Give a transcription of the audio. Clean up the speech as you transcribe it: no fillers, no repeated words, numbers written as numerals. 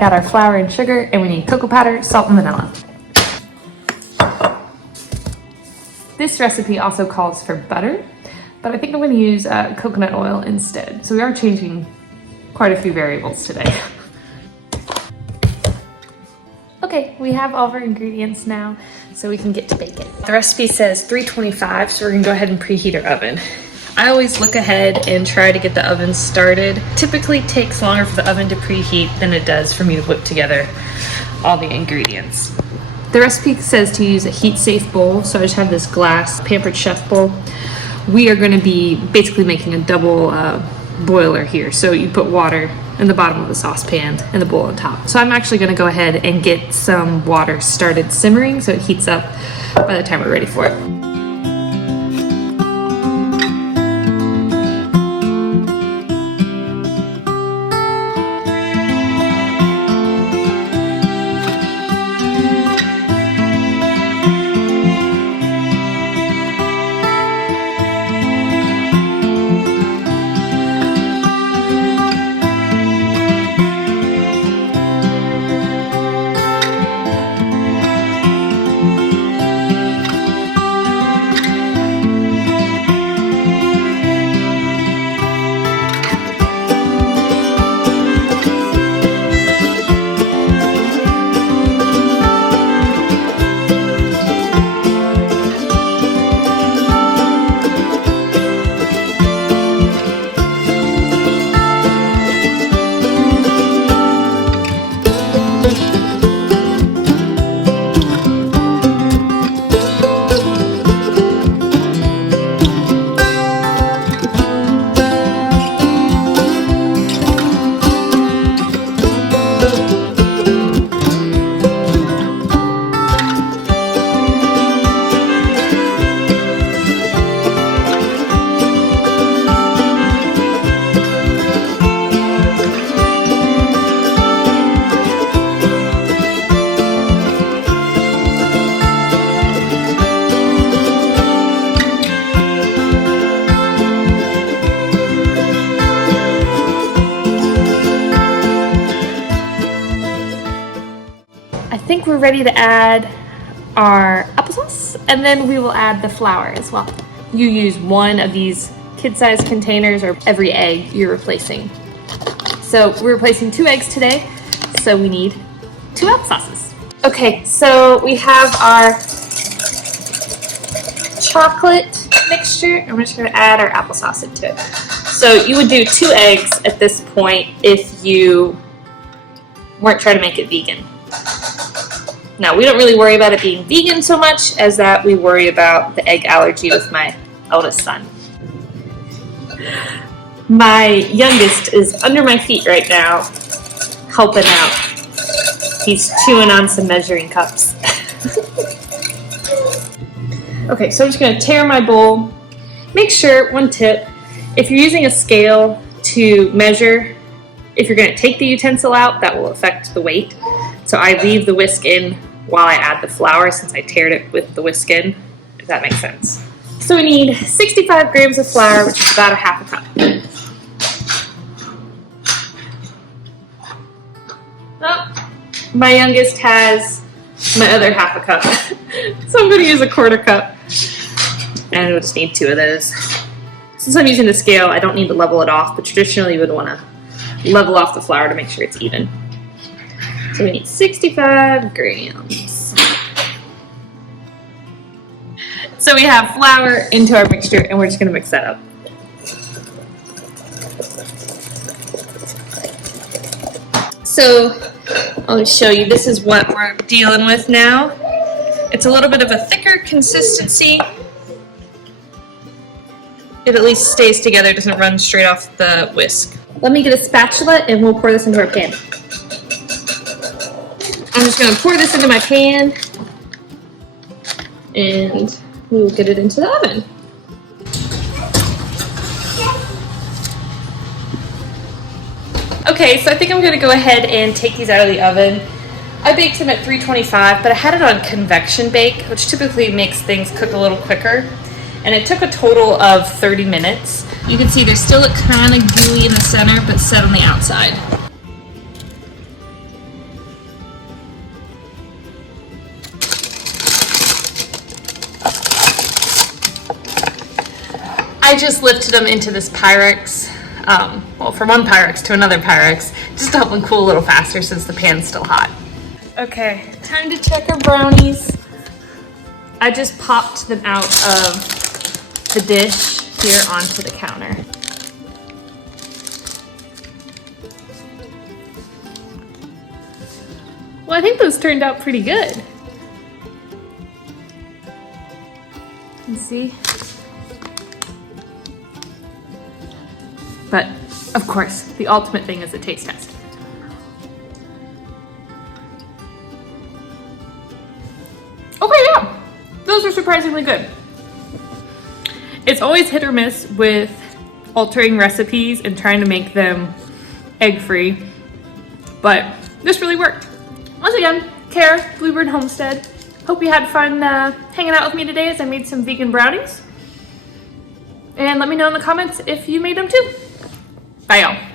got our flour and sugar, and we need cocoa powder, salt, and vanilla. This recipe also calls for butter, but I think I'm going to use coconut oil instead. So we are changing quite a few variables today. Okay, we have all of our ingredients now, so we can get to baking. The recipe says 325, so we're gonna go ahead and preheat our oven. I always look ahead and try to get the oven started. Typically takes longer for the oven to preheat than it does for me to whip together all the ingredients. The recipe says to use a heat-safe bowl, so I just have this glass Pampered Chef bowl. We are gonna be basically making a double boiler here, so you put water in the bottom of the saucepan and the bowl on top. So I'm actually going to go ahead and get some water started simmering so it heats up by the time we're ready for it. I think we're ready to add our applesauce, and then we will add the flour as well. You use one of these kid-sized containers or every egg you're replacing. So we're replacing 2 eggs today, so we need 2 applesauces. Okay, so we have our chocolate mixture, and we're just gonna add our applesauce into it. So you would do 2 eggs at this point if you weren't trying to make it vegan. Now, we don't really worry about it being vegan so much as that we worry about the egg allergy with my eldest son. My youngest is under my feet right now, helping out. He's chewing on some measuring cups. Okay, so I'm just gonna tear my bowl. Make sure, one tip, if you're using a scale to measure, if you're gonna take the utensil out, that will affect the weight. So I leave the whisk in while I add the flour since I teared it with the whisk in, if that makes sense. So we need 65 grams of flour, which is about a half a cup. Oh, my youngest has my other half a cup. So I'm going to use a quarter cup. And we'll just need 2 of those. Since I'm using the scale, I don't need to level it off, but traditionally you would want to level off the flour to make sure it's even. So we need 65 grams. So we have flour into our mixture, and we're just going to mix that up. So I'll show you, this is what we're dealing with now. It's a little bit of a thicker consistency. It at least stays together, doesn't run straight off the whisk. Let me get a spatula and we'll pour this into our pan. I'm just going to pour this into my pan and we will get it into the oven. Okay, so I think I'm going to go ahead and take these out of the oven. I baked them at 325, but I had it on convection bake, which typically makes things cook a little quicker. And it took a total of 30 minutes. You can see they're still kind of gooey in the center, but set on the outside. I just lifted them into this Pyrex, well, from one Pyrex to another Pyrex, just to help them cool a little faster since the pan's still hot. Okay, time to check our brownies. I just popped them out of the dish here onto the counter. Well, I think those turned out pretty good. You can see. But, of course, the ultimate thing is a taste test. Okay, yeah, those are surprisingly good. It's always hit or miss with altering recipes and trying to make them egg-free, but this really worked. Once again, Cara, Bluebird Homestead. Hope you had fun hanging out with me today as I made some vegan brownies. And let me know in the comments if you made them too. Bye, y'all.